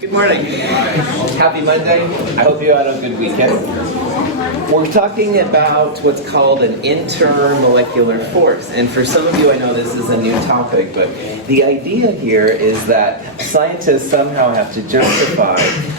Good morning. Happy Monday. I hope you had a good weekend. We're talking about what's called an intermolecular force. And for some of you, I know this is a new topic, but the idea here is that scientists somehow have to justify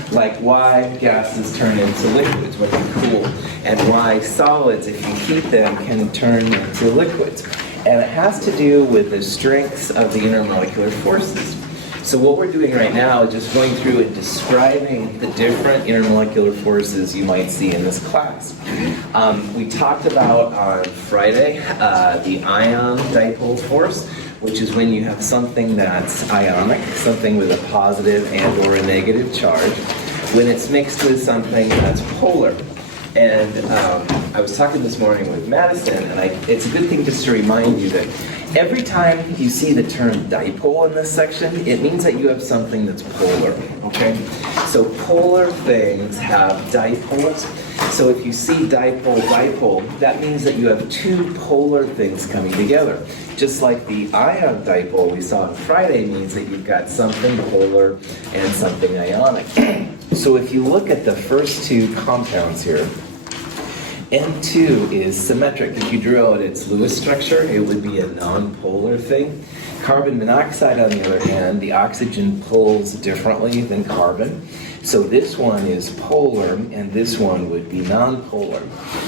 like why gases turn into liquids when they cool, and why solids, if you heat them, can turn into liquids. And it has to do with the strengths of the intermolecular forces. So what we're doing right now is just going through and describing the different intermolecular forces you might see in this class. We talked about on Friday the ion dipole force, which is when you have something that's ionic, something with a positive and or a negative charge, when it's mixed with something that's polar. And I was talking this morning with Madison, and it's a good thing just to remind you that every time you see the term dipole in this section, it means that you have something that's polar, okay? So polar things have dipoles. So if you see dipole-dipole, that means that you have two polar things coming together. Just like the ion dipole we saw on Friday means that you've got something polar and something ionic. So if you look at the first two compounds here, N2 is symmetric. If you drew out its Lewis structure, it would be a non-polar thing. Carbon monoxide, on the other hand, the oxygen pulls differently than carbon. So this one is polar, and this one would be non-polar.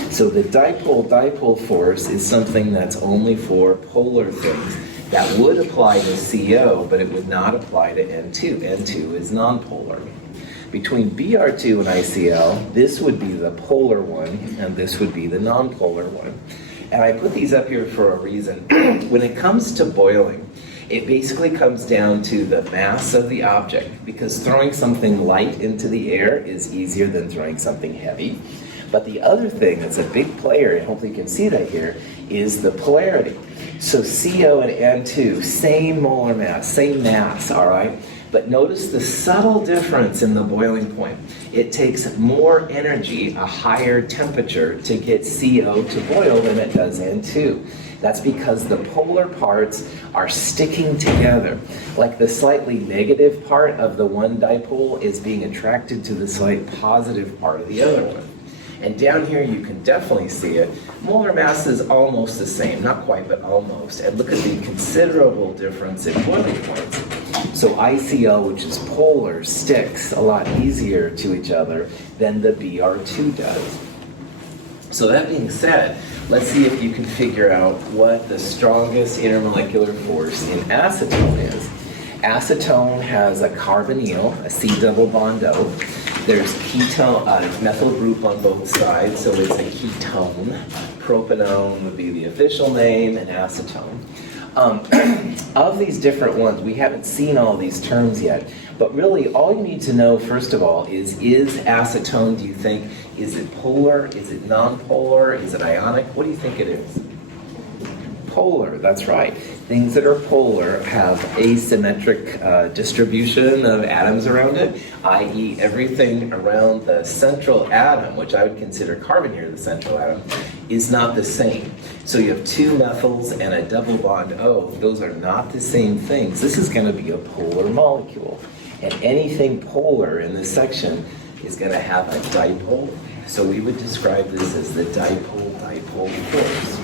So the dipole-dipole force is something that's only for polar things. That would apply to CO, but it would not apply to N2. N2 is non-polar. Between Br2 and ICl, this would be the polar one, and this would be the non-polar one. And I put these up here for a reason. When it comes to boiling, it basically comes down to the mass of the object, because throwing something light into the air is easier than throwing something heavy. But the other thing that's a big player, and hopefully you can see that here, is the polarity. So CO and N2, same molar mass, same mass, all right? But notice the subtle difference in the boiling point. It takes more energy, a higher temperature, to get CO to boil than it does N2. That's because the polar parts are sticking together. Like the slightly negative part of the one dipole is being attracted to the slight positive part of the other one. And down here you can definitely see it. Molar mass is almost the same, not quite, but almost. And look at the considerable difference in boiling points. So ICl, which is polar, sticks a lot easier to each other than the Br2 does. So that being said, let's see if you can figure out what the strongest intermolecular force in acetone is. Acetone has a carbonyl, a C double bond O. There's ketone, methyl group on both sides, so it's a ketone. Propanone would be the official name, and acetone. Of these different ones, we haven't seen all these terms yet, but really all you need to know, first of all, is acetone, do you think, is it polar, is it non-polar, is it ionic? What do you think it is? Polar, that's right. Things that are polar have asymmetric distribution of atoms around it, i.e. everything around the central atom, which I would consider carbon here the central atom, is not the same. So you have two methyls and a double bond O. Those are not the same things. This is going to be a polar molecule. And anything polar in this section is going to have a dipole. So we would describe this as the dipole-dipole force.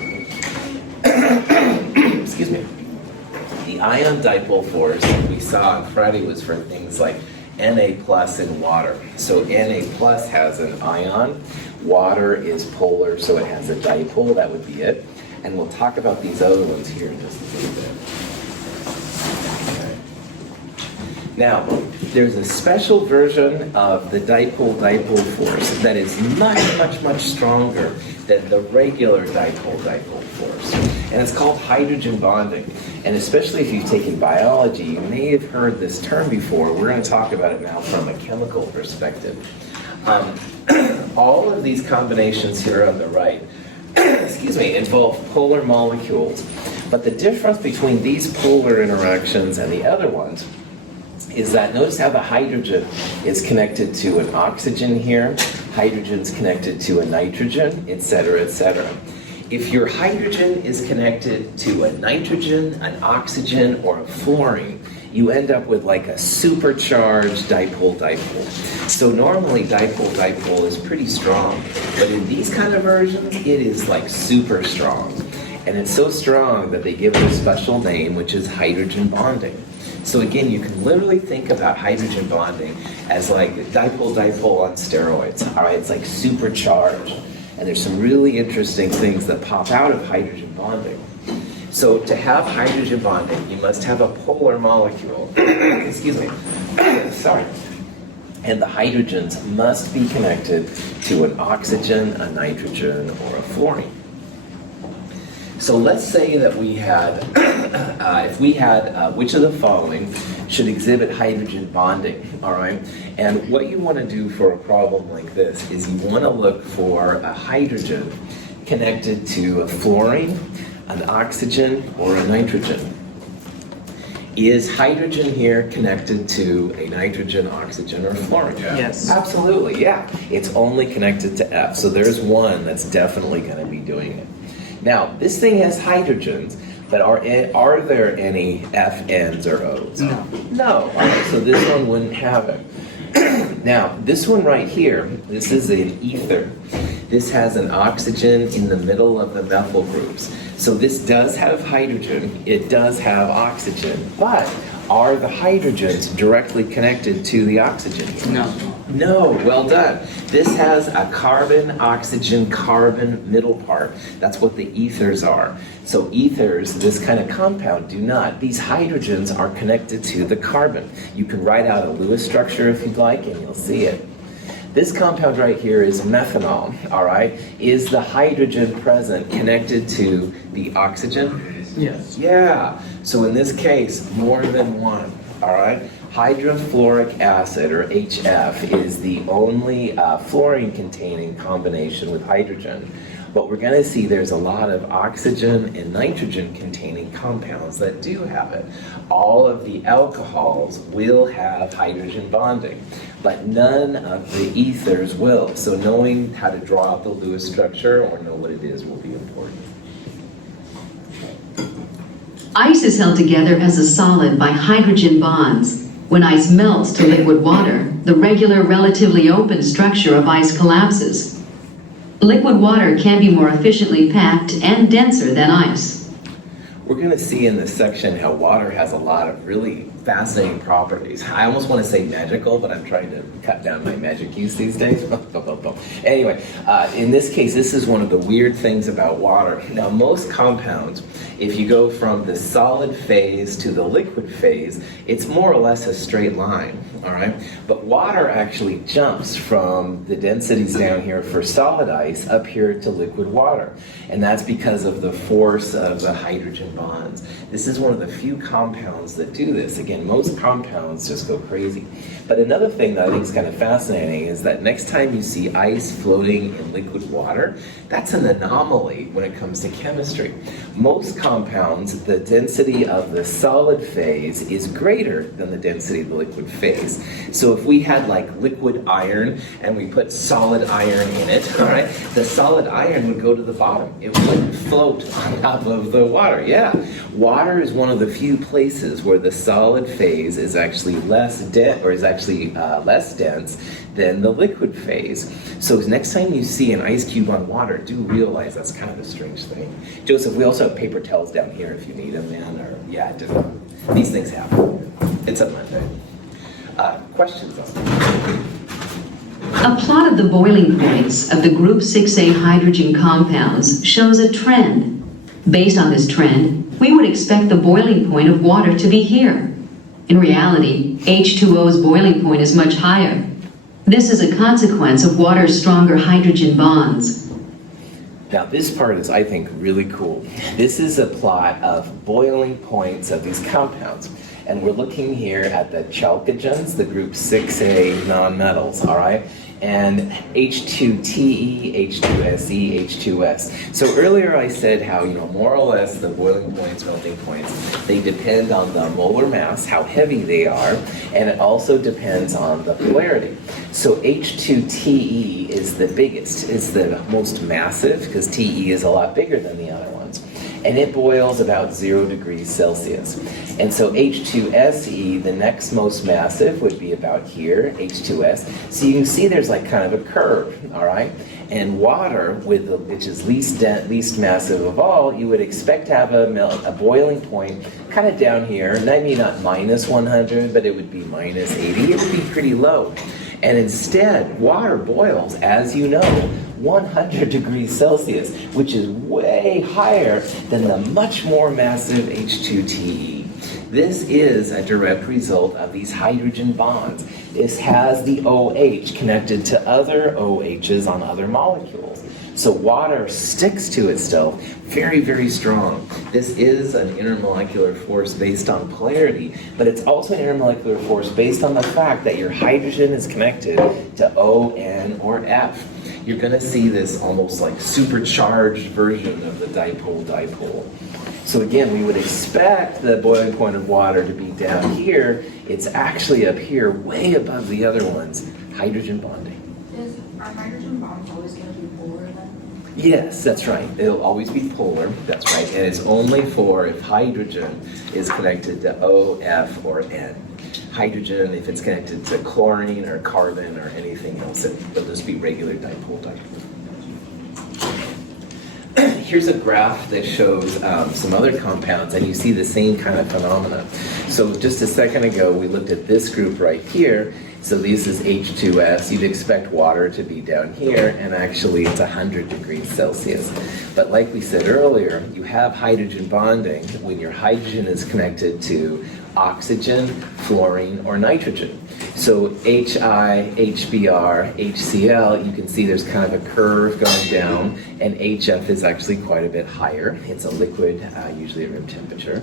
Excuse me. The ion dipole force we saw on Friday was for things like Na plus in water. So Na plus has an ion. Water is polar, so it has a dipole. That would be it. And we'll talk about these other ones here in just a little bit. Okay. Now, there's a special version of the dipole-dipole force that is much, much, much stronger than the regular dipole-dipole force. And it's called hydrogen bonding. And especially if you've taken biology, you may have heard this term before. We're going to talk about it now from a chemical perspective. All of these combinations here on the right excuse me, involve polar molecules. But the difference between these polar interactions and the other ones is that notice how the hydrogen is connected to an oxygen here, hydrogen's connected to a nitrogen, etc., etc. If your hydrogen is connected to a nitrogen, an oxygen, or a fluorine, you end up with like a supercharged dipole-dipole. So normally dipole-dipole is pretty strong, but in these kind of versions, it is like super strong. And it's so strong that they give it a special name, which is hydrogen bonding. So again, you can literally think about hydrogen bonding as like dipole-dipole on steroids, all right? It's like supercharged. And there's some really interesting things that pop out of hydrogen bonding. So to have hydrogen bonding, you must have a polar molecule. Excuse me. Sorry. And the hydrogens must be connected to an oxygen, a nitrogen, or a fluorine. So let's say that we had, if we had, which of the following should exhibit hydrogen bonding, all right? And what you want to do for a problem like this is you want to look for a hydrogen connected to a fluorine, an oxygen, or a nitrogen. Is hydrogen here connected to a nitrogen, oxygen, or fluorine? Yeah. Yes. Absolutely, yeah. It's only connected to F. So there's one that's definitely going to be doing it. Now, this thing has hydrogens, but are there any FNs or Os? No. No. All right, so this one wouldn't have it. Now, this one right here, this is an ether. This has an oxygen in the middle of the methyl groups. So this does have hydrogen, it does have oxygen, but are the hydrogens directly connected to the oxygen? No. No, well done. This has a carbon, oxygen, carbon middle part. That's what the ethers are. So ethers, this kind of compound, do not. These hydrogens are connected to the carbon. You can write out a Lewis structure if you'd like, and you'll see it. This compound right here is methanol, all right? Is the hydrogen present connected to the oxygen? Yes. Yeah, so in this case, more than one, all right? Hydrofluoric acid, or HF, is the only fluorine-containing combination with hydrogen. But we're going to see there's a lot of oxygen and nitrogen-containing compounds that do have it. All of the alcohols will have hydrogen bonding, but none of the ethers will. So knowing how to draw out the Lewis structure or know what it is will be important. Ice is held together as a solid by hydrogen bonds. When ice melts to liquid water, the regular, relatively open structure of ice collapses. Liquid water can be more efficiently packed and denser than ice. We're going to see in this section how water has a lot of really fascinating properties. I almost want to say magical, but I'm trying to cut down my magic use these days. Anyway, in this case, this is one of the weird things about water. Now, most compounds, if you go from the solid phase to the liquid phase, it's more or less a straight line, all right? But water actually jumps from the densities down here for solid ice up here to liquid water. And that's because of the force of the hydrogen bonds. This is one of the few compounds that do this. Again, most compounds just go crazy. But another thing that I think is kind of fascinating is that next time you see ice floating in liquid water, that's an anomaly when it comes to chemistry. Most compounds, the density of the solid phase is greater than the density of the liquid phase. So if we had like liquid iron and we put solid iron in it, all right, the solid iron would go to the bottom. It wouldn't float on top of the water. Yeah, water is one of the few places where the solid phase is actually less dense, or is actually less dense than the liquid phase. So next time you see an ice cube on water, do realize that's kind of a strange thing. Joseph, we also have paper towels down here if you need them, man. Or yeah, these things happen. It's a Monday. Questions? A plot of the boiling points of the group 6A hydrogen compounds shows a trend. Based on this trend, we would expect the boiling point of water to be here. In reality, H2O's boiling point is much higher. This is a consequence of water's stronger hydrogen bonds. Now this part is, I think, really cool. This is a plot of boiling points of these compounds. And we're looking here at the chalcogens, the group 6A nonmetals, all right? And H2TE, H2SE, H2S. So earlier I said how, more or less the boiling points, melting points, they depend on the molar mass, how heavy they are, and it also depends on the polarity. So H2TE is the biggest, it's the most massive, because TE is a lot bigger than the other ones. and it boils about 0 degrees Celsius. And so H2SE, the next most massive, would be about here, H2S. So you can see there's like kind of a curve, all right? And water, which is least massive of all, you would expect to have a boiling point kind of down here, maybe not minus 100, but it would be minus 80. It would be pretty low. And instead, water boils, as you know, 100 degrees Celsius, which is way higher than the much more massive H2TE. This is a direct result of these hydrogen bonds. This has the OH connected to other OHs on other molecules. So water sticks to itself very, very strong. This is an intermolecular force based on polarity, but it's also an intermolecular force based on the fact that your hydrogen is connected to O, N, or F. You're going to see this almost like supercharged version of the dipole-dipole. So again, we would expect the boiling point of water to be down here. It's actually up here, way above the other ones, hydrogen bonding. Are hydrogen bonds always going to be polar then? Yes, that's right. It'll always be polar, that's right. And it's only for if hydrogen is connected to O, F, or N. Hydrogen, if it's connected to chlorine or carbon or anything else, it'll just be regular dipole-dipole. Here's a graph that shows some other compounds, and you see the same kind of phenomena. So just a second ago, we looked at this group right here. So this is H2S. You'd expect water to be down here, and actually it's 100 degrees Celsius. But like we said earlier, you have hydrogen bonding when your hydrogen is connected to oxygen, fluorine, or nitrogen. So HI, HBr, HCl, you can see there's kind of a curve going down, and HF is actually quite a bit higher. It's a liquid, usually at room temperature.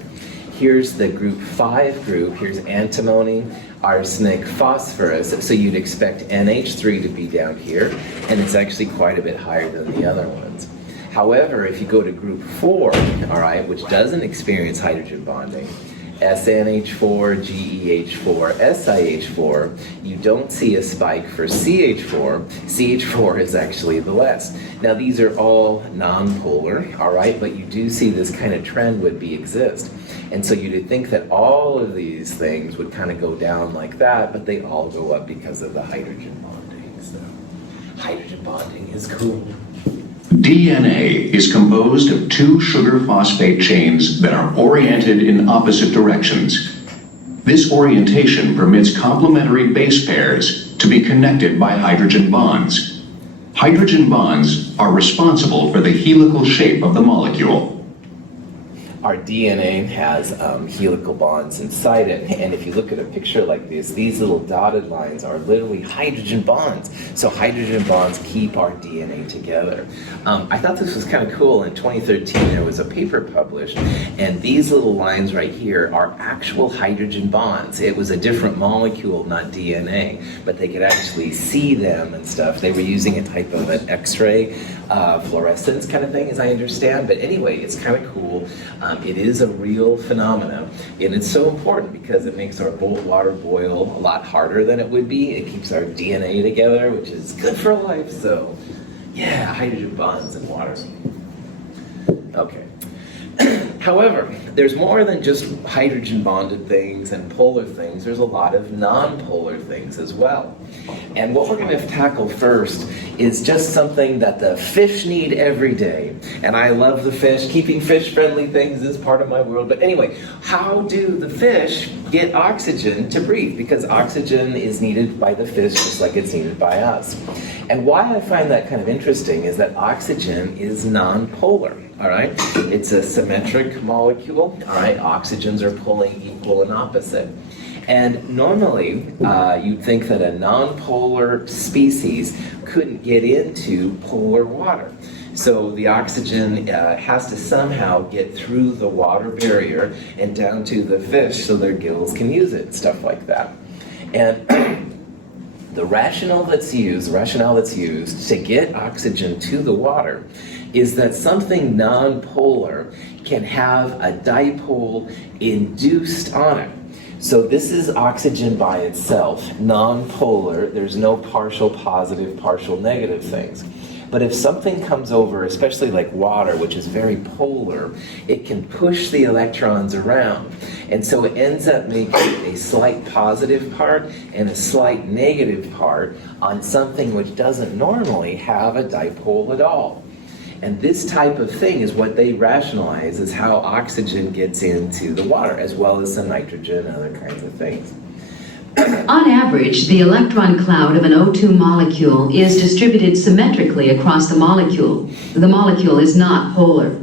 Here's the group 5 group. Here's antimony, arsenic, phosphorus. So you'd expect NH3 to be down here, and it's actually quite a bit higher than the other ones. However, if you go to group 4, all right, which doesn't experience hydrogen bonding, SNH4, GEH4, SiH4, you don't see a spike for CH4. CH4 is actually the less. Now these are all non-polar, all right, but you do see this kind of trend would exist. And so you'd think that all of these things would kind of go down like that, but they all go up because of the hydrogen bonding. So hydrogen bonding is cool. DNA is composed of 2 sugar phosphate chains that are oriented in opposite directions. This orientation permits complementary base pairs to be connected by hydrogen bonds. Hydrogen bonds are responsible for the helical shape of the molecule. Our DNA has helical bonds inside it, and if you look at a picture like this, these little dotted lines are literally hydrogen bonds. So hydrogen bonds keep our DNA together. I thought this was kind of cool. In 2013, there was a paper published, and these little lines right here are actual hydrogen bonds. It was a different molecule, not DNA, but they could actually see them and stuff. They were using a type of an X-ray fluorescence kind of thing, as I understand. But anyway, it's kind of cool. It is a real phenomenon, and it's so important because it makes our water boil a lot harder than it would be. It keeps our DNA together, which is good for life. So, yeah, hydrogen bonds in water. Okay. However, there's more than just hydrogen bonded things and polar things. There's a lot of non-polar things as well. And what we're going to tackle first is just something that the fish need every day. And I love the fish. Keeping fish-friendly things is part of my world. But anyway, how do the fish get oxygen to breathe? Because oxygen is needed by the fish just like it's needed by us. And why I find that kind of interesting is that oxygen is non-polar. All right, it's a symmetric molecule. All right, oxygens are pulling equal and opposite. And normally, you'd think that a non-polar species couldn't get into polar water. So the oxygen has to somehow get through the water barrier and down to the fish so their gills can use it, stuff like that. And the rationale that's used to get oxygen to the water is that something non-polar can have a dipole induced on it. So this is oxygen by itself, non-polar. There's no partial positive, partial negative things. But if something comes over, especially like water, which is very polar, it can push the electrons around. And so it ends up making a slight positive part and a slight negative part on something which doesn't normally have a dipole at all. And this type of thing is what they rationalize as how oxygen gets into the water, as well as some nitrogen and other kinds of things. On average, the electron cloud of an O2 molecule is distributed symmetrically across the molecule. The molecule is not polar.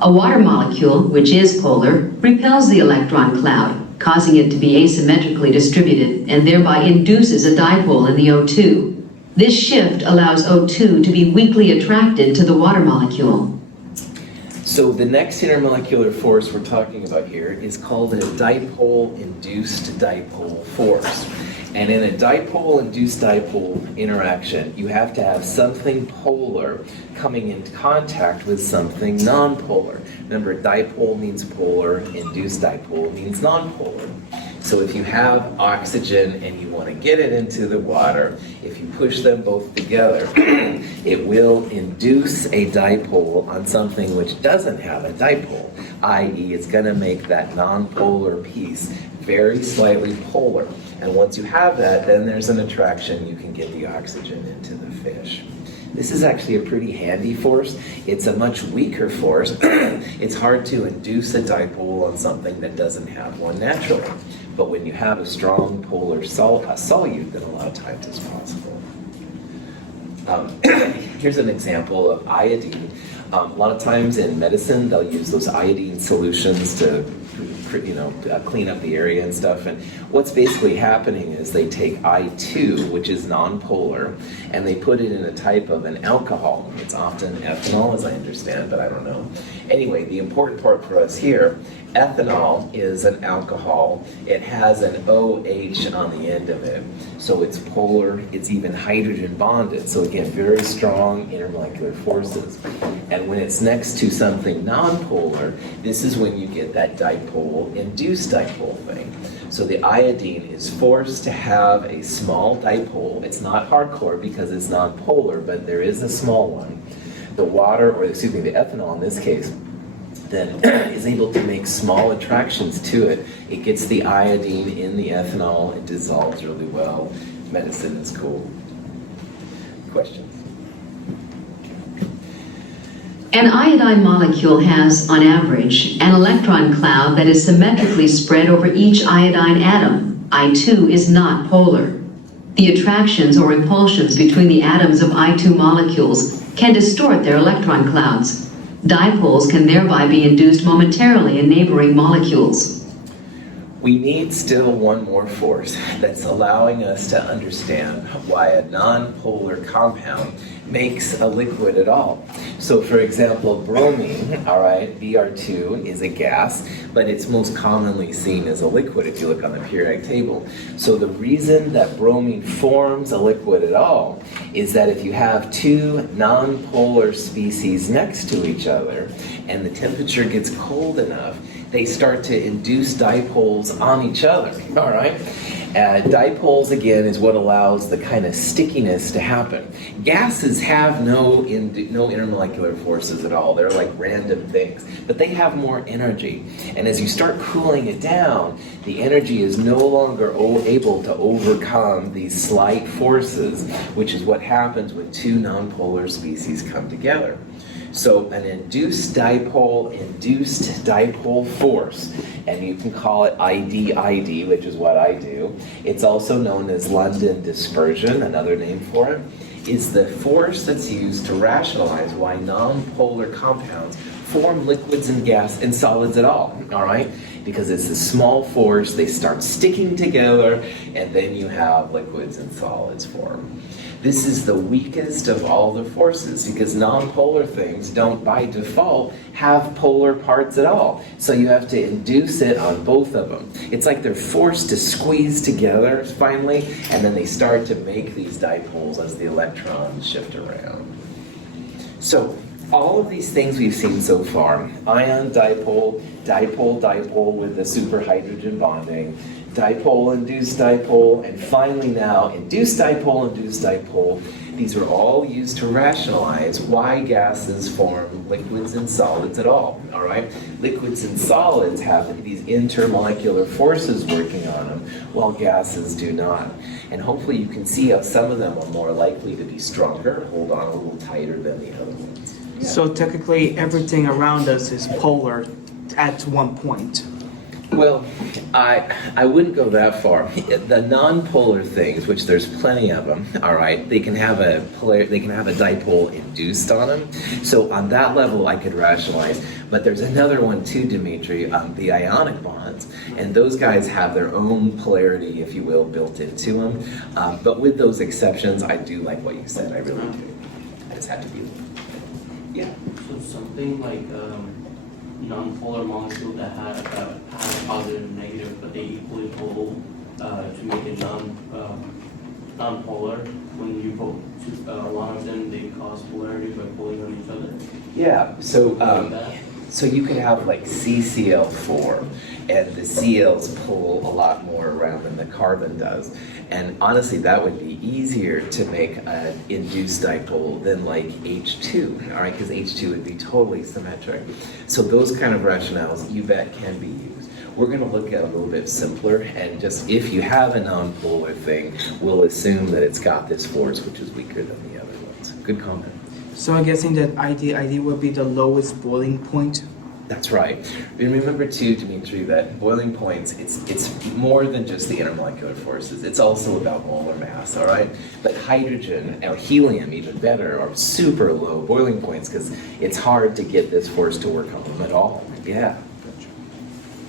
A water molecule, which is polar, repels the electron cloud, causing it to be asymmetrically distributed and thereby induces a dipole in the O2. This shift allows O2 to be weakly attracted to the water molecule. So the next intermolecular force we're talking about here is called a dipole-induced dipole force. And in a dipole-induced dipole interaction, you have to have something polar coming into contact with something nonpolar. Remember, dipole means polar, induced dipole means nonpolar. So if you have oxygen and you want to get it into the water, if you push them both together, it will induce a dipole on something which doesn't have a dipole, i.e. it's going to make that nonpolar piece very slightly polar. And once you have that, then there's an attraction. You can get the oxygen into the fish. This is actually a pretty handy force. It's a much weaker force. It's hard to induce a dipole on something that doesn't have one naturally. But when you have a strong polar solute, then a lot of times it's possible. Here's an example of iodine. A lot of times in medicine, they'll use those iodine solutions to clean up the area and stuff. And what's basically happening is they take I2, which is nonpolar, and they put it in a type of an alcohol. It's often ethanol, as I understand, but I don't know. Anyway, the important part for us here, ethanol is an alcohol. It has an OH on the end of it. So it's polar, it's even hydrogen bonded. So again, very strong intermolecular forces. And when it's next to something nonpolar, this is when you get that dipole-induced dipole thing. So the iodine is forced to have a small dipole. It's not hardcore because it's nonpolar, but there is a small one. The water, or excuse me, the ethanol in this case, then is able to make small attractions to it. It gets the iodine in the ethanol, it dissolves really well. Medicine is cool. Questions? An iodine molecule has, on average, an electron cloud that is symmetrically spread over each iodine atom. I2 is not polar. The attractions or repulsions between the atoms of I2 molecules can distort their electron clouds. Dipoles can thereby be induced momentarily in neighboring molecules. We need still one more force that's allowing us to understand why a nonpolar compound makes a liquid at all. So for example, bromine, all right, Br2 is a gas, but it's most commonly seen as a liquid if you look on the periodic table. So the reason that bromine forms a liquid at all is that if you have two nonpolar species next to each other and the temperature gets cold enough, they start to induce dipoles on each other, all right? Dipoles, again, is what allows the kind of stickiness to happen. Gases have no intermolecular forces at all. They're like random things, but they have more energy. And as you start cooling it down, the energy is no longer able to overcome these slight forces, which is what happens when two nonpolar species come together. So an induced dipole force, and you can call it ID, which is what I do. It's also known as London dispersion, another name for it, is the force that's used to rationalize why nonpolar compounds form liquids and gas and solids at all right? Because it's a small force, they start sticking together, and then you have liquids and solids form. This is the weakest of all the forces because nonpolar things don't by default have polar parts at all. So you have to induce it on both of them. It's like they're forced to squeeze together finally, and then they start to make these dipoles as the electrons shift around. So all of these things we've seen so far, ion dipole, dipole-dipole with the superhydrogen bonding, dipole-induced dipole, and finally now induced dipole-induced dipole. These are all used to rationalize why gases form liquids and solids at all right? Liquids and solids have these intermolecular forces working on them, while gases do not. And hopefully you can see how some of them are more likely to be stronger, hold on a little tighter than the other ones. Yeah. So technically, everything around us is polar at one point. Well, I wouldn't go that far. The non-polar things, which there's plenty of them, all right, they can have a dipole induced on them. So on that level, I could rationalize. But there's another one too, Dimitri, the ionic bonds, and those guys have their own polarity, if you will, built into them. But with those exceptions, I do like what you said. I really do. I just have to be. Yeah. So something like non-polar molecule that had a positive and negative, but they equally pull to make it non-polar. When you put one of them, they cause polarity by pulling on each other. Yeah. So you could have like CCl4, and the Cls pull a lot more around than the carbon does. And honestly, that would be easier to make an induced dipole than like H2, all right? Because H2 would be totally symmetric. So those kind of rationales, you bet, can be used. We're going to look at a little bit simpler, and just if you have a non-polar thing, we'll assume that it's got this force, which is weaker than the other ones. Good comment. So I'm guessing that ID would be the lowest boiling point. That's right. And remember too, Dimitri, that boiling points, it's more than just the intermolecular forces. It's also about molar mass, all right? But hydrogen, or helium even better, are super low boiling points because it's hard to get this force to work on them at all. Yeah.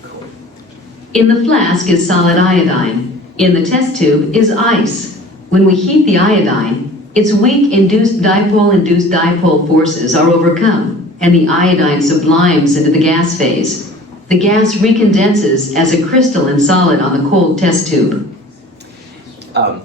Cool. In the flask is solid iodine. In the test tube is ice. When we heat the iodine, its weak induced dipole forces are overcome, and the iodine sublimes into the gas phase. The gas recondenses as a crystalline solid on the cold test tube.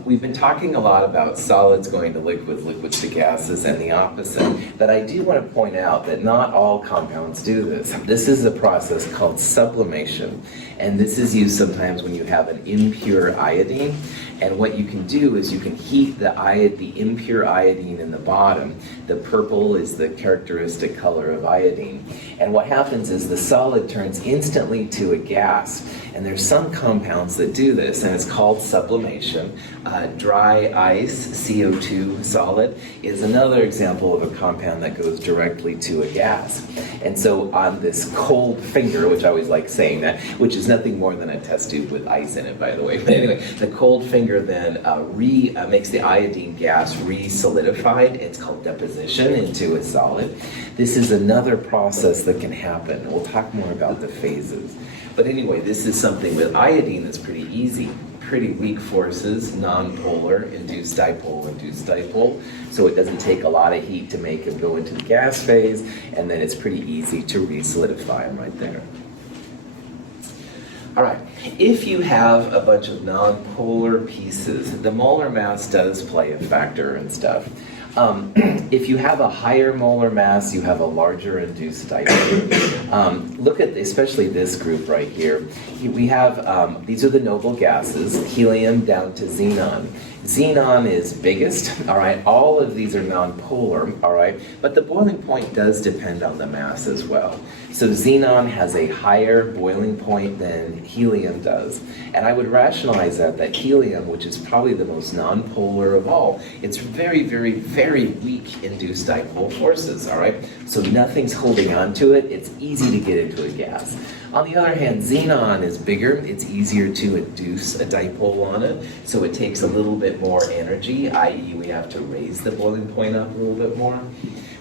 We've been talking a lot about solids going to liquids, liquids to gases, and the opposite. But I do want to point out that not all compounds do this. This is a process called sublimation, and this is used sometimes when you have an impure iodine. And what you can do is you can heat the impure iodine in the bottom. The purple is the characteristic color of iodine. And what happens is the solid turns instantly to a gas. And there's some compounds that do this, and it's called sublimation. Dry ice, CO2 solid, is another example of a compound that goes directly to a gas. And so on this cold finger, which I always like saying that, which is nothing more than a test tube with ice in it, by the way. But anyway, the cold finger then makes the iodine gas re-solidified. It's called deposition into a solid. This is another process that can happen. We'll talk more about the phases. But anyway, this is something with iodine that's pretty easy. Pretty weak forces, non-polar, induced dipole. So it doesn't take a lot of heat to make them go into the gas phase, and then it's pretty easy to re-solidify them right there. All right, if you have a bunch of non-polar pieces, the molar mass does play a factor and stuff. If you have a higher molar mass, you have a larger induced dipole. Look at especially this group right here. We have, these are the noble gases, helium down to xenon. Xenon is biggest, all right? All of these are non-polar, all right? But the boiling point does depend on the mass as well. So xenon has a higher boiling point than helium does. And I would rationalize that helium, which is probably the most non-polar of all, it's very, very, very weak induced dipole forces, all right? So nothing's holding on to it. It's easy to get into a gas. On the other hand, xenon is bigger. It's easier to induce a dipole on it, so it takes a little bit more energy, i.e. we have to raise the boiling point up a little bit more.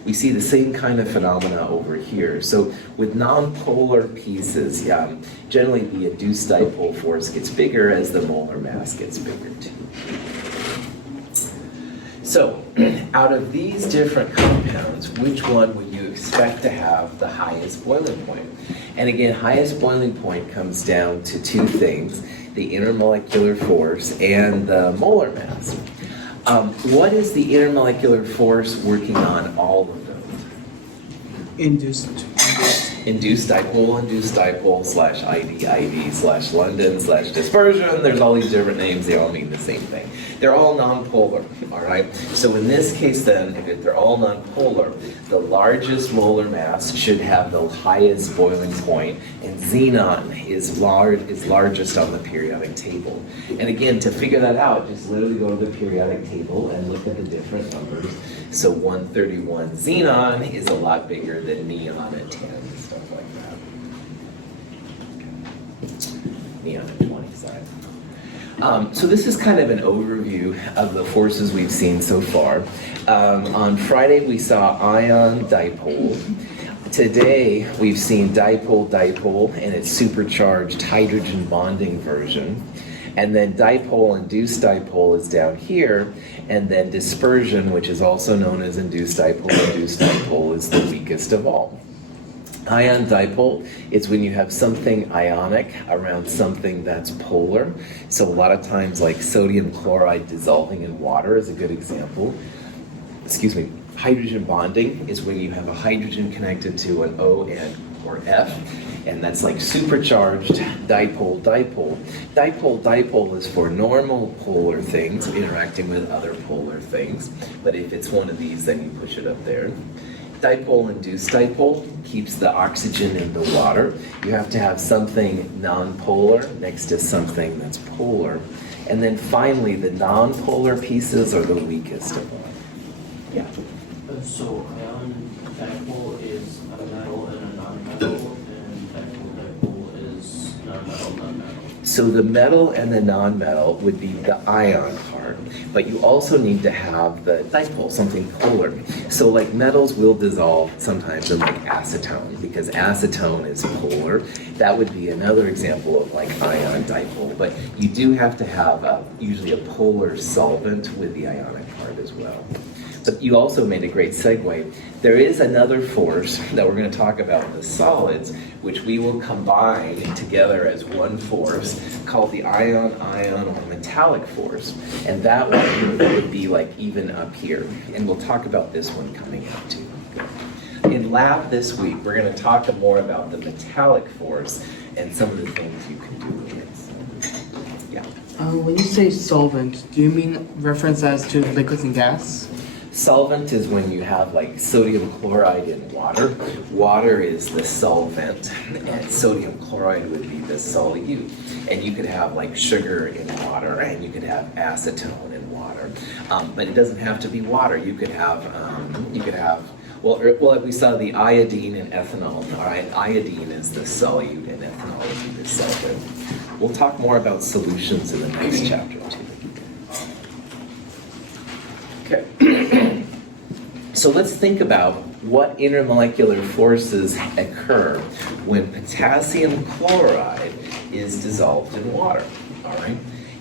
We see the same kind of phenomena over here. So with non-polar pieces, generally the induced dipole force gets bigger as the molar mass gets bigger too. So out of these different compounds, which one would you expect to have the highest boiling point? And again, highest boiling point comes down to two things, the intermolecular force and the molar mass. What is the intermolecular force working on all of those? Induced. induced dipole slash ID slash London slash dispersion. There's all these different names. They all mean the same thing. They're all nonpolar, all right? So in this case then, if they're all nonpolar, the largest molar mass should have the highest boiling point, and xenon is largest on the periodic table. And again, to figure that out, just literally go to the periodic table and look at the different numbers. So 131 xenon is a lot bigger than neon at 10 and stuff like that. Neon at 20, sorry. So this is kind of an overview of the forces we've seen so far. On Friday, we saw ion-dipole. Today, we've seen dipole-dipole and its supercharged hydrogen bonding version. And then dipole-induced dipole is down here. And then dispersion, which is also known as induced dipole, is the weakest of all. Ion dipole is when you have something ionic around something that's polar. So a lot of times, like sodium chloride dissolving in water is a good example. Excuse me. Hydrogen bonding is when you have a hydrogen connected to an O or F, and that's like supercharged dipole-dipole. Dipole-dipole is for normal polar things interacting with other polar things, but if it's one of these, then you push it up there. Dipole-induced dipole keeps the oxygen in the water. You have to have something non-polar next to something that's polar. And then finally, the non-polar pieces are the weakest of all. Yeah. So ion-dipole is a metal and a non-metal, and dipole-dipole is non-metal, non-metal. So the metal and the non-metal would be the ion part, but you also need to have the dipole, something polar. So like metals will dissolve sometimes in like acetone, because acetone is polar. That would be another example of like ion dipole, but you do have to have usually a polar solvent with the ionic part as well. But you also made a great segue. There is another force that we're going to talk about in the solids, which we will combine together as one force called the ion-ion or metallic force. And that one would be like even up here. And we'll talk about this one coming up too. In lab this week, we're going to talk more about the metallic force and some of the things you can do with it. So, yeah. When you say solvent, do you mean reference as to liquids and gas? Solvent is when you have like sodium chloride in water. Water is the solvent, and sodium chloride would be the solute. And you could have like sugar in water, and you could have acetone in water. But it doesn't have to be water. You could have, well, we saw the iodine and ethanol. All right, iodine is the solute, and ethanol would be the solvent. We'll talk more about solutions in the next chapter too. Okay. So let's think about what intermolecular forces occur when potassium chloride is dissolved in water, all right?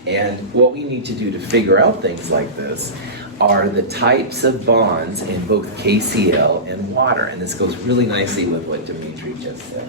And what we need to do to figure out things like this are the types of bonds in both KCl and water, and this goes really nicely with what Dimitri just said.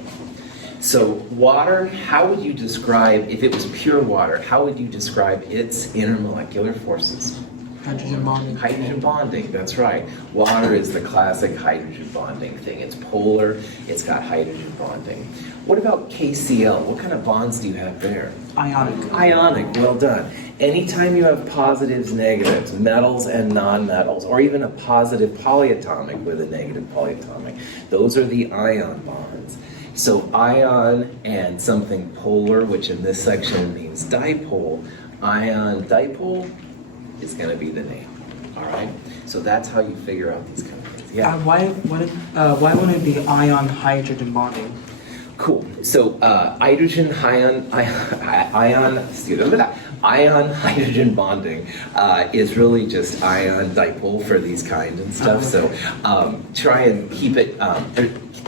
So water, how would you describe, if it was pure water, how would you describe its intermolecular forces? Hydrogen bonding. Hydrogen bonding, that's right. Water is the classic hydrogen bonding thing. It's polar, it's got hydrogen bonding. What about KCl? What kind of bonds do you have there? Ionic. Ionic, well done. Anytime you have positives, negatives, metals and non-metals, or even a positive polyatomic with a negative polyatomic, those are the ion bonds. So ion and something polar, which in this section means dipole, ion dipole is going to be the name. All right? So that's how you figure out these kind of things. Yeah. Why wouldn't it be ion-hydrogen bonding? Cool. So ion hydrogen bonding is really just ion dipole for these kind and stuff. So try and keep it.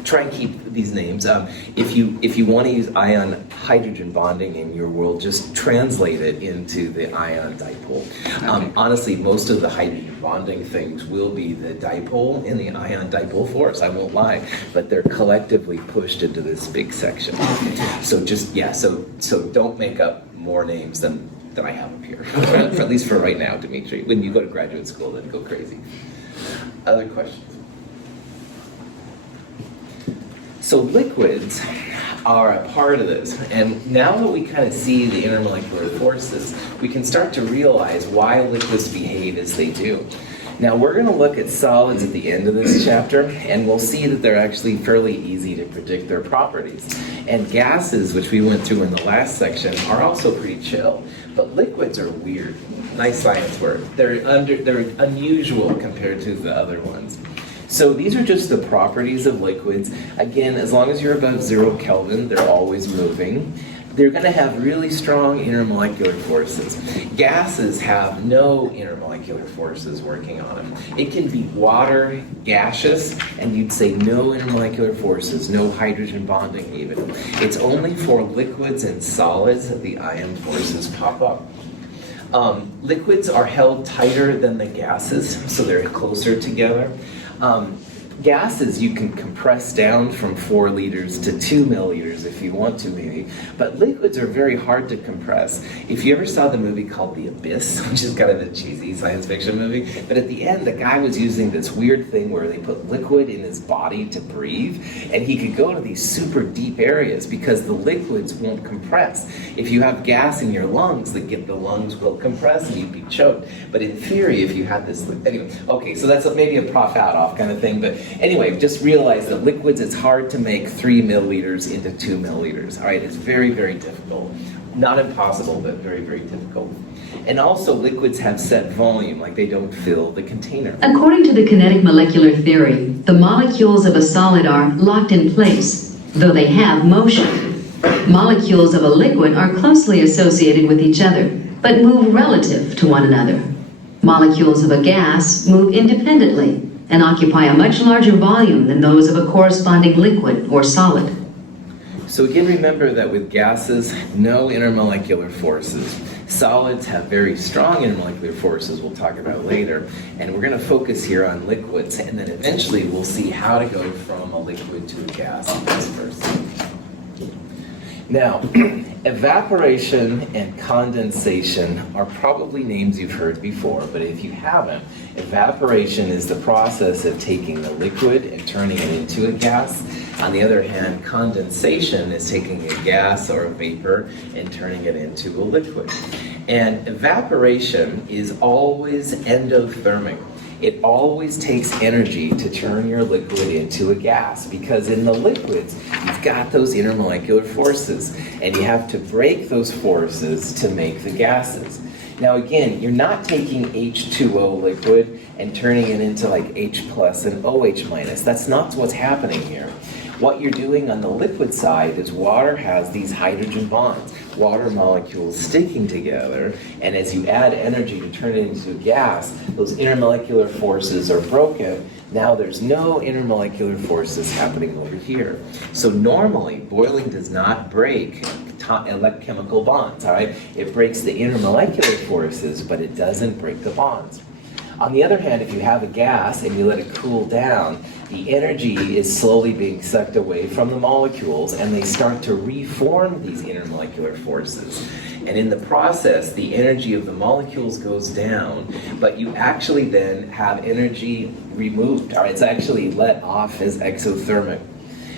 Try and keep these names. If you want to use ion hydrogen bonding in your world, just translate it into the ion dipole. Honestly, most of the hydrogen bonding things will be the dipole in the ion dipole force. I won't lie, but they're collectively pushed into this big section. So just so don't make up more names than I have up here. At least for right now, Dimitri. When you go to graduate school, then go crazy. Other questions? So liquids are a part of this. And now that we kind of see the intermolecular forces, we can start to realize why liquids behave as they do. Now we're going to look at solids at the end of this chapter, and we'll see that they're actually fairly easy to predict their properties. And gases, which we went through in the last section, are also pretty chill. But liquids are weird. Nice science word. They're unusual compared to the other ones. So these are just the properties of liquids. Again, as long as you're above 0 Kelvin, they're always moving. They're going to have really strong intermolecular forces. Gases have no intermolecular forces working on them. It can be water, gaseous, and you'd say no intermolecular forces, no hydrogen bonding even. It's only for liquids and solids that the ion forces pop up. Liquids are held tighter than the gases, so they're closer together. Gases you can compress down from 4 liters to 2 milliliters if you want to maybe, but liquids are very hard to compress. If you ever saw the movie called The Abyss, which is kind of a cheesy science fiction movie, but at the end the guy was using this weird thing where they put liquid in his body to breathe, and he could go to these super deep areas because the liquids won't compress. If you have gas in your lungs, the lungs will compress and you'd be choked. But in theory, if you had this, anyway, okay, so that's maybe a prof out off kind of thing, but anyway, just realize that liquids, it's hard to make 3 milliliters into 2 milliliters. All right, it's very, very difficult. Not impossible, but very, very difficult. And also, liquids have set volume, like they don't fill the container. According to the kinetic molecular theory, the molecules of a solid are locked in place, though they have motion. Molecules of a liquid are closely associated with each other, but move relative to one another. Molecules of a gas move independently and occupy a much larger volume than those of a corresponding liquid or solid. So again, remember that with gases, no intermolecular forces. Solids have very strong intermolecular forces we'll talk about later, and we're going to focus here on liquids, and then eventually we'll see how to go from a liquid to a gas and vice versa. Now, evaporation and condensation are probably names you've heard before, but if you haven't, evaporation is the process of taking a liquid and turning it into a gas. On the other hand, condensation is taking a gas or a vapor and turning it into a liquid. And evaporation is always endothermic. It always takes energy to turn your liquid into a gas, because in the liquids, you've got those intermolecular forces, and you have to break those forces to make the gases. Now again, you're not taking H2O liquid and turning it into like H plus and OH minus. That's not what's happening here. What you're doing on the liquid side is water has these hydrogen bonds, water molecules sticking together, and as you add energy to turn it into a gas, those intermolecular forces are broken. Now there's no intermolecular forces happening over here. So normally, boiling does not break chemical bonds, all right? It breaks the intermolecular forces, but it doesn't break the bonds. On the other hand, if you have a gas and you let it cool down, the energy is slowly being sucked away from the molecules, and they start to reform these intermolecular forces. And in the process, the energy of the molecules goes down, but you actually then have energy removed, or it's actually let off as exothermic.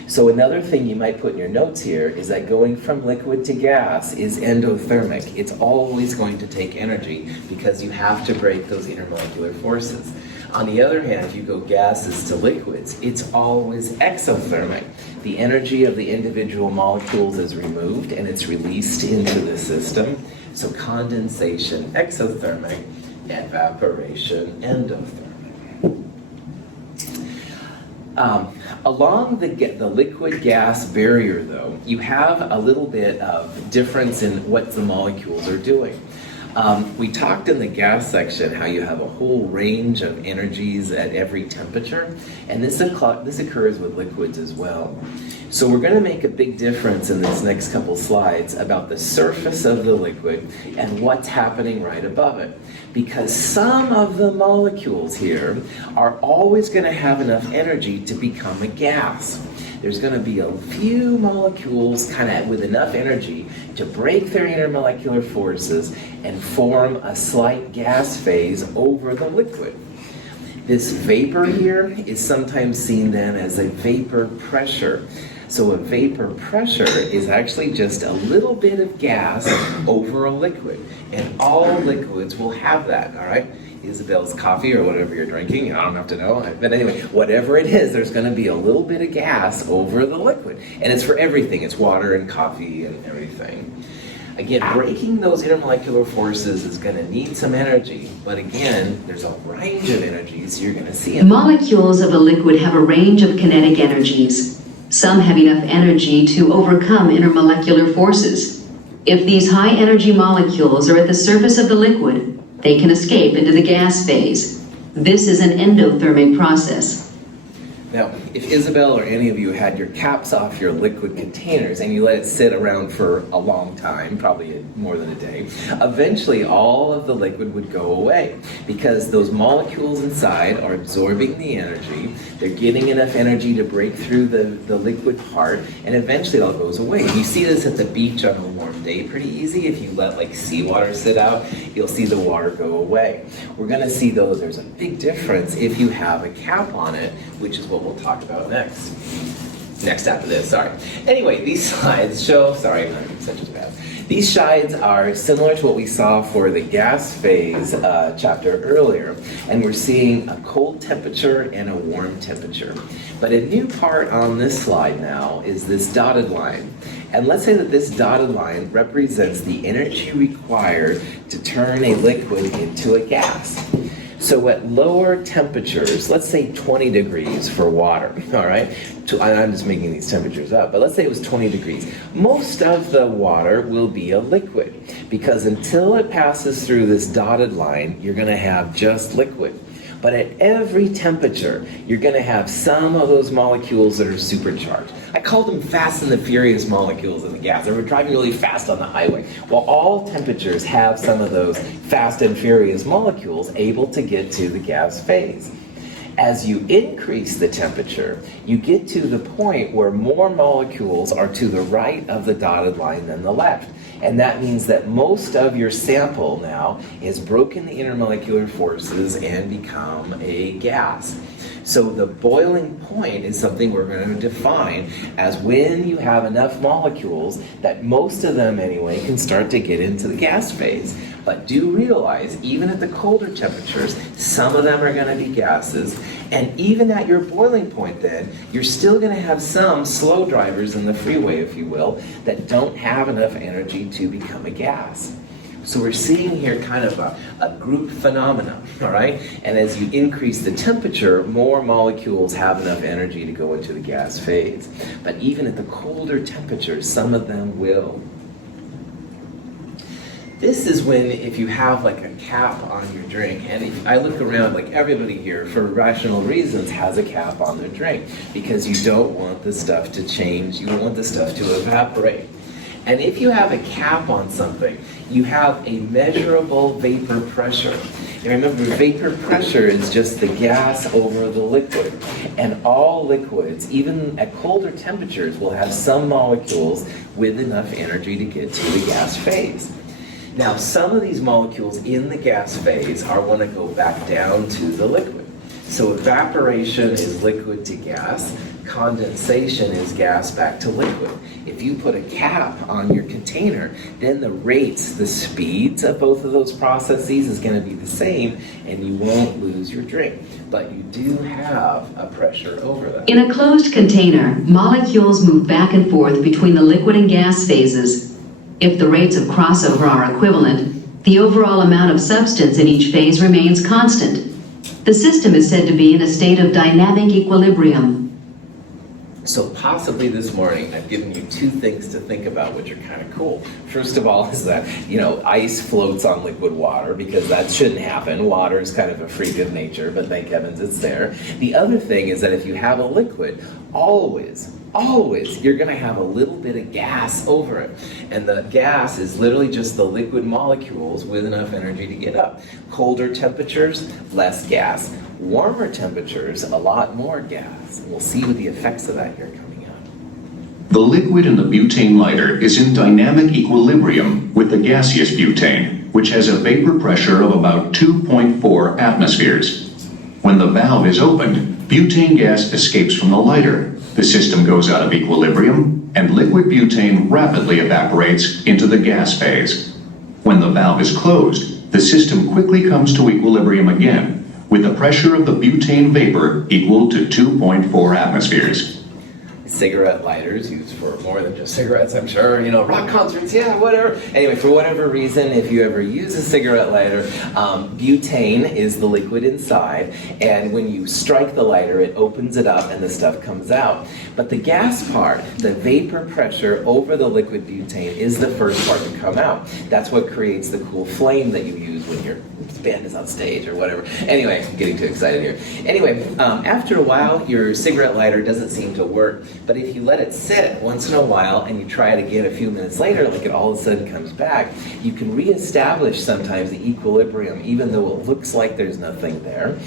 So another thing you might put in your notes here is that going from liquid to gas is endothermic. It's always going to take energy because you have to break those intermolecular forces. On the other hand, if you go gases to liquids, it's always exothermic. The energy of the individual molecules is removed and it's released into the system. So condensation, exothermic, evaporation, endothermic. Along the liquid-gas barrier, though, you have a little bit of difference in what the molecules are doing. We talked in the gas section how you have a whole range of energies at every temperature, and this occurs with liquids as well. So we're going to make a big difference in this next couple slides about the surface of the liquid and what's happening right above it. Because some of the molecules here are always going to have enough energy to become a gas. There's going to be a few molecules kind of with enough energy to break their intermolecular forces and form a slight gas phase over the liquid. This vapor here is sometimes seen then as a vapor pressure. So a vapor pressure is actually just a little bit of gas over a liquid. And all liquids will have that, all right? Isabel's coffee or whatever you're drinking, I don't have to know. But anyway, whatever it is, there's going to be a little bit of gas over the liquid. And it's for everything. It's water and coffee and everything. Again, breaking those intermolecular forces is going to need some energy. But again, there's a range of energies you're going to see. Molecules of a liquid have a range of kinetic energies. Some have enough energy to overcome intermolecular forces. If these high energy molecules are at the surface of the liquid, they can escape into the gas phase. This is an endothermic process. Now, if Isabel or any of you had your caps off your liquid containers and you let it sit around for a long time, probably more than a day, eventually all of the liquid would go away because those molecules inside are absorbing the energy, they're getting enough energy to break through the liquid part, and eventually it all goes away. You see this at the beach on a warm day pretty easy. If you let like seawater sit out, you'll see the water go away. We're going to see though there's a big difference if you have a cap on it, which is what we'll talk about next after this, sorry. Anyway, these slides show, sorry, I'm such a bad. These slides are similar to what we saw for the gas phase chapter earlier, and we're seeing a cold temperature and a warm temperature. But a new part on this slide now is this dotted line. And let's say that this dotted line represents the energy required to turn a liquid into a gas. So at lower temperatures, let's say 20 degrees for water, all right? I'm just making these temperatures up, but let's say it was 20 degrees. Most of the water will be a liquid because until it passes through this dotted line, you're going to have just liquid. But at every temperature, you're going to have some of those molecules that are supercharged. I call them fast and the furious molecules in the gas. They were driving really fast on the highway. Well, all temperatures have some of those fast and furious molecules able to get to the gas phase. As you increase the temperature, you get to the point where more molecules are to the right of the dotted line than the left. And that means that most of your sample now has broken the intermolecular forces and become a gas. So the boiling point is something we're going to define as when you have enough molecules that most of them anyway can start to get into the gas phase. But do realize, even at the colder temperatures, some of them are going to be gases. And even at your boiling point then, you're still going to have some slow drivers in the freeway, if you will, that don't have enough energy to become a gas. So we're seeing here kind of a group phenomenon, all right? And as you increase the temperature, more molecules have enough energy to go into the gas phase. But even at the colder temperatures, some of them will. This is when, if you have like a cap on your drink, and if I look around, like everybody here, for rational reasons, has a cap on their drink because you don't want the stuff to change, you don't want the stuff to evaporate. And if you have a cap on something, you have a measurable vapor pressure. And remember, vapor pressure is just the gas over the liquid. And all liquids, even at colder temperatures, will have some molecules with enough energy to get to the gas phase. Now, some of these molecules in the gas phase are going to go back down to the liquid. So evaporation is liquid to gas. Condensation is gas back to liquid. If you put a cap on your container, then the rates, the speeds of both of those processes is going to be the same, and you won't lose your drink. But you do have a pressure over that. In a closed container, molecules move back and forth between the liquid and gas phases. If the rates of crossover are equivalent, the overall amount of substance in each phase remains constant. The system is said to be in a state of dynamic equilibrium. So possibly this morning, I've given you two things to think about, which are kind of cool. First of all is that, ice floats on liquid water, because that shouldn't happen. Water is kind of a freak of nature, but thank heavens it's there. The other thing is that if you have a liquid, always, you're going to have a little bit of gas over it. And the gas is literally just the liquid molecules with enough energy to get up. Colder temperatures, less gas. Warmer temperatures, a lot more gas. We'll see the effects of that here coming up. The liquid in the butane lighter is in dynamic equilibrium with the gaseous butane, which has a vapor pressure of about 2.4 atmospheres. When the valve is opened, butane gas escapes from the lighter. The system goes out of equilibrium, and liquid butane rapidly evaporates into the gas phase. When the valve is closed, the system quickly comes to equilibrium again, with the pressure of the butane vapor equal to 2.4 atmospheres. Cigarette lighters used for more than just cigarettes, I'm sure, rock concerts, yeah, whatever. Anyway, for whatever reason, if you ever use a cigarette lighter, butane is the liquid inside, and when you strike the lighter, it opens it up and the stuff comes out. But the gas part, the vapor pressure over the liquid butane, is the first part to come out. That's what creates the cool flame that you use when your band is on stage or whatever. Anyway, I'm getting too excited here. Anyway, after a while, your cigarette lighter doesn't seem to work. But if you let it sit once in a while and you try it again a few minutes later, like it all of a sudden comes back, you can reestablish sometimes the equilibrium, even though it looks like there's nothing there.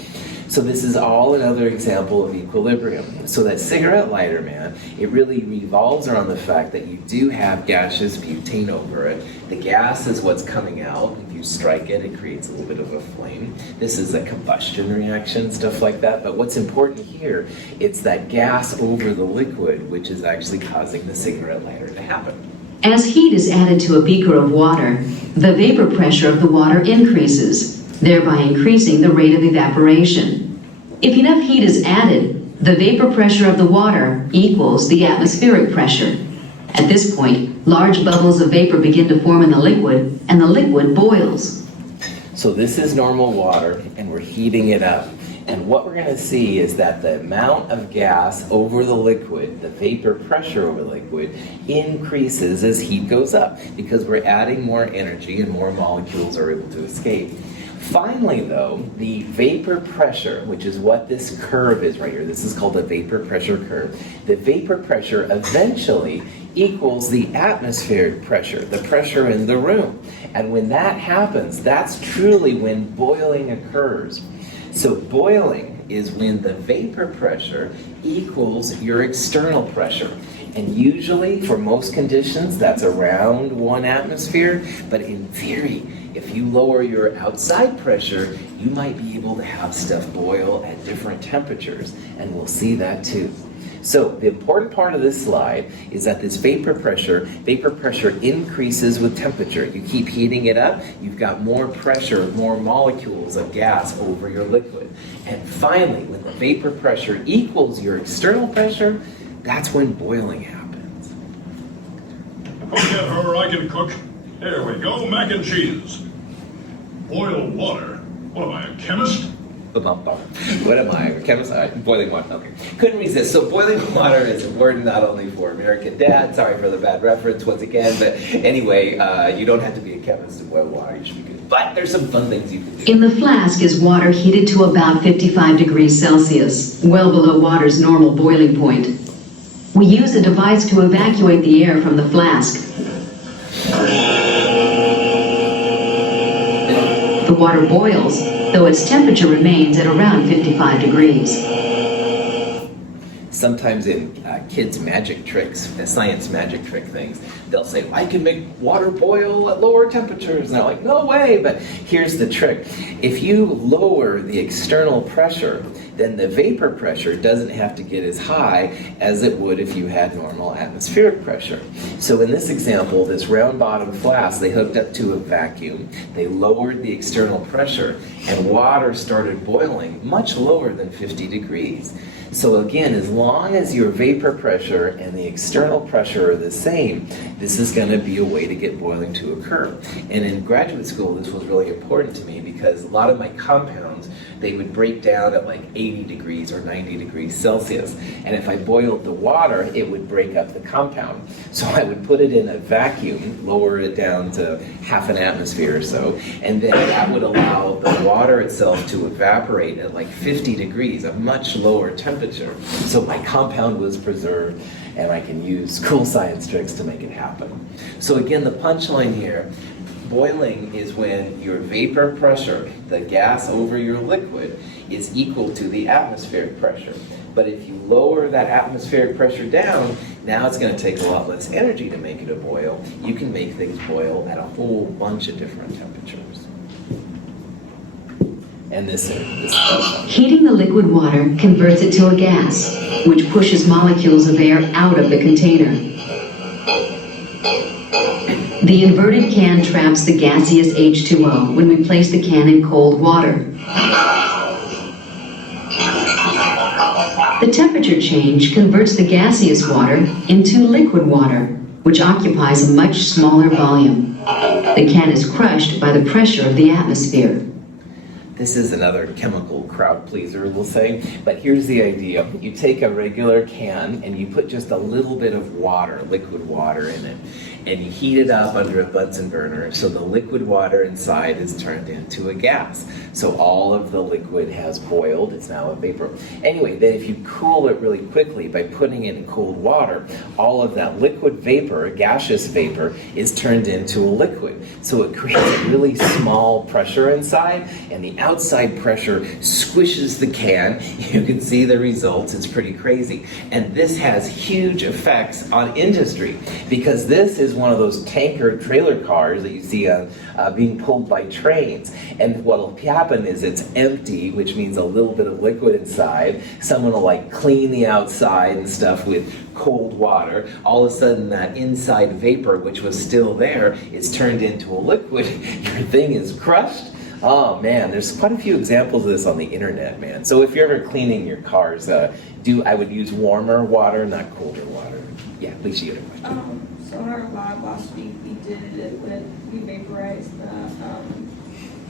So this is all another example of equilibrium. So that cigarette lighter, man, it really revolves around the fact that you do have gaseous butane over it. The gas is what's coming out. If you strike it, it creates a little bit of a flame. This is a combustion reaction, stuff like that. But what's important here, it's that gas over the liquid, which is actually causing the cigarette lighter to happen. As heat is added to a beaker of water, the vapor pressure of the water increases, thereby increasing the rate of evaporation. If enough heat is added, the vapor pressure of the water equals the atmospheric pressure. At this point, large bubbles of vapor begin to form in the liquid, and the liquid boils. So this is normal water, and we're heating it up. And what we're going to see is that the amount of gas over the liquid, the vapor pressure over the liquid, increases as heat goes up because we're adding more energy and more molecules are able to escape. Finally, though, the vapor pressure, which is what this curve is right here, this is called the vapor pressure curve. The vapor pressure eventually equals the atmospheric pressure, the pressure in the room. And when that happens, that's truly when boiling occurs. So boiling is when the vapor pressure equals your external pressure. And usually, for most conditions, that's around 1 atmosphere. But in theory, if you lower your outside pressure, you might be able to have stuff boil at different temperatures. And we'll see that too. So the important part of this slide is that this vapor pressure increases with temperature. You keep heating it up, you've got more pressure, more molecules of gas over your liquid. And finally, when the vapor pressure equals your external pressure, that's when boiling happens. Forget her, I can cook. Here we go, mac and cheese. Boil water? What am I, a chemist? What am I? A chemist? Boiling water. Okay. Couldn't resist. So boiling water is important not only for American Dad, sorry for the bad reference once again, but anyway, you don't have to be a chemist to boil water. You should be good. But there's some fun things you can do. In the flask is water heated to about 55 degrees Celsius, well below water's normal boiling point. We use a device to evacuate the air from the flask. The water boils, though its temperature remains at around 55 degrees. Sometimes in kids' magic tricks, science magic trick things, they'll say, I can make water boil at lower temperatures. And they're like, no way. But here's the trick. If you lower the external pressure, then the vapor pressure doesn't have to get as high as it would if you had normal atmospheric pressure. So in this example, this round bottom flask, they hooked up to a vacuum, they lowered the external pressure, and water started boiling much lower than 50 degrees. So again, as long as your vapor pressure and the external pressure are the same, this is going to be a way to get boiling to occur. And in graduate school, this was really important to me because a lot of my compounds, they would break down at like 80 degrees or 90 degrees Celsius. And if I boiled the water, it would break up the compound. So I would put it in a vacuum, lower it down to half an atmosphere or so, and then that would allow the water itself to evaporate at like 50 degrees, a much lower temperature. So my compound was preserved, and I can use cool science tricks to make it happen. So again, the punchline here, boiling is when your vapor pressure, the gas over your liquid, is equal to the atmospheric pressure. But if you lower that atmospheric pressure down, now it's going to take a lot less energy to make it a boil. You can make things boil at a whole bunch of different temperatures. And this Heating the liquid water converts it to a gas, which pushes molecules of air out of the container. The inverted can traps the gaseous H2O when we place the can in cold water. The temperature change converts the gaseous water into liquid water, which occupies a much smaller volume. The can is crushed by the pressure of the atmosphere. This is another chemical crowd pleaser, we'll say, but here's the idea. You take a regular can and you put just a little bit of water, liquid water in it, and you heat it up under a Bunsen burner so the liquid water inside is turned into a gas. So all of the liquid has boiled, it's now a vapor. Anyway, then if you cool it really quickly by putting it in cold water, all of that liquid vapor, gaseous vapor, is turned into a liquid. So it creates a really small pressure inside, and the outside pressure squishes the can. You can see the results. It's pretty crazy. And this has huge effects on industry because this is one of those tanker trailer cars that you see being pulled by trains. And what will happen is it's empty, which means a little bit of liquid inside. Someone will like clean the outside and stuff with cold water. All of a sudden that inside vapor, which was still there, is turned into a liquid. Your thing is crushed. Oh man, there's quite a few examples of this on the internet, man. So if you're ever cleaning your cars, I would use warmer water, not colder water. Yeah, please, you had a question. So in our lab last week, we vaporized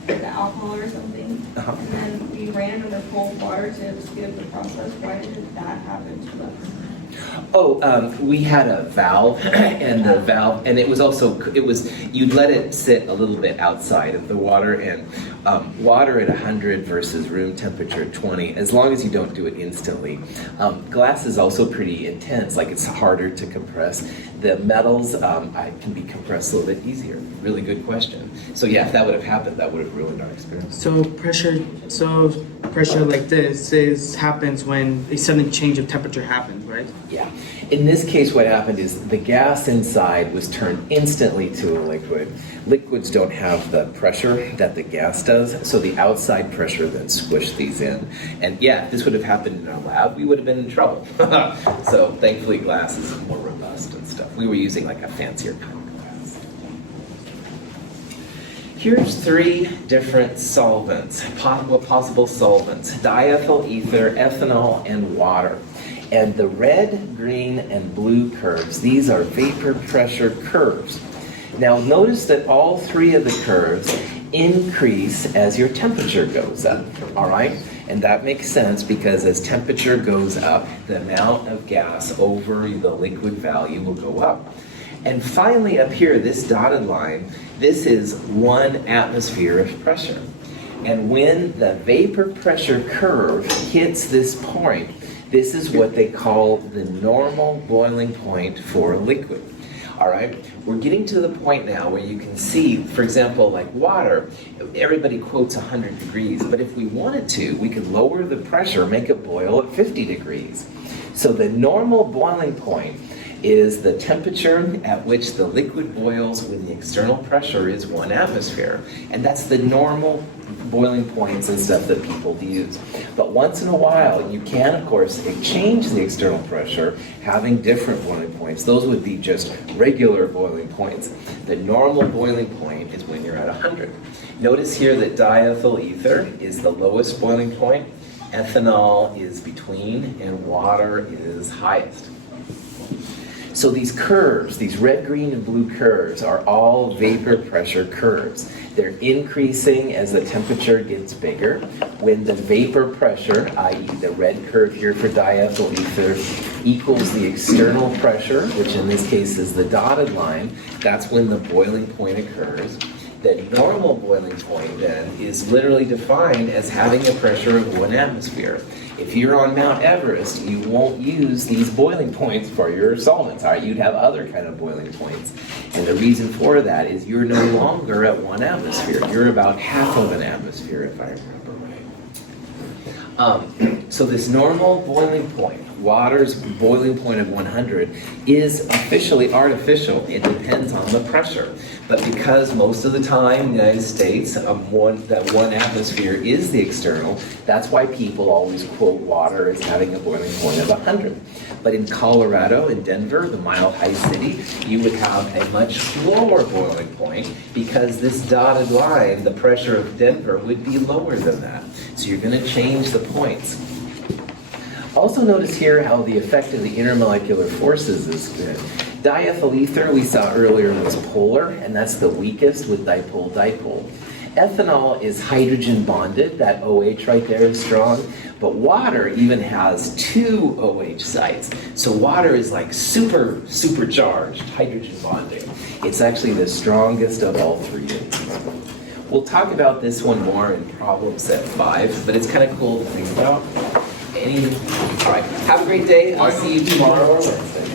the alcohol or something, and then we ran it under cold water to speed up the process. Why did that happen to us? We had a valve, and the valve, and you'd let it sit a little bit outside of the water, and water at 100 versus room temperature at 20, as long as you don't do it instantly. Glass is also pretty intense, like it's harder to compress. The metals can be compressed a little bit easier. Really good question. So yeah, if that would have happened, that would have ruined our experience. So pressure like this happens when a sudden change of temperature happens, right? Yeah. In this case, what happened is the gas inside was turned instantly to a liquid. Liquids don't have the pressure that the gas does, so the outside pressure then squished these in. And yeah, if this would have happened in our lab, we would have been in trouble. So thankfully, glass is more robust and stuff. We were using like a fancier kind of glass. Here's 3 different solvents, possible solvents: diethyl ether, ethanol, and water. And the red, green, and blue curves, these are vapor pressure curves. Now notice that all 3 of the curves increase as your temperature goes up, all right? And that makes sense because as temperature goes up, the amount of gas over the liquid value will go up. And finally up here, this dotted line, this is 1 atmosphere of pressure. And when the vapor pressure curve hits this point, this is what they call the normal boiling point for a liquid. All right, we're getting to the point now where you can see, for example, like water, everybody quotes 100 degrees, but if we wanted to, we could lower the pressure, make it boil at 50 degrees. So the normal boiling point is the temperature at which the liquid boils when the external pressure is 1 atmosphere. And that's the normal boiling points and stuff that people use. But once in a while, you can, of course, change the external pressure, having different boiling points. Those would be just regular boiling points. The normal boiling point is when you're at 100. Notice here that diethyl ether is the lowest boiling point, ethanol is between, and water is highest. So these curves, these red, green, and blue curves are all vapor pressure curves. They're increasing as the temperature gets bigger. When the vapor pressure, i.e. the red curve here for diethyl ether, equals the external pressure, which in this case is the dotted line, that's when the boiling point occurs. The normal boiling point then is literally defined as having a pressure of 1 atmosphere. If you're on Mount Everest, you won't use these boiling points for your solvents. All right, you'd have other kind of boiling points. And the reason for that is you're no longer at 1 atmosphere. You're about half of an atmosphere, if I remember right. So this normal boiling point, water's boiling point of 100 is officially artificial. It depends on the pressure. But because most of the time in the United States, that one atmosphere is the external, that's why people always quote water as having a boiling point of 100. But in Colorado, in Denver, the Mile High City, you would have a much lower boiling point because this dotted line, the pressure of Denver, would be lower than that. So you're going to change the points. Also notice here how the effect of the intermolecular forces is good. Diethyl ether we saw earlier was polar, and that's the weakest with dipole-dipole. Ethanol is hydrogen bonded, that OH right there is strong, but water even has 2 OH sites. So water is like supercharged hydrogen bonding. It's actually the strongest of all 3. We'll talk about this one more in problem set 5, but it's kind of cool to think about. All right, have a great day. I'll see you tomorrow or Wednesday.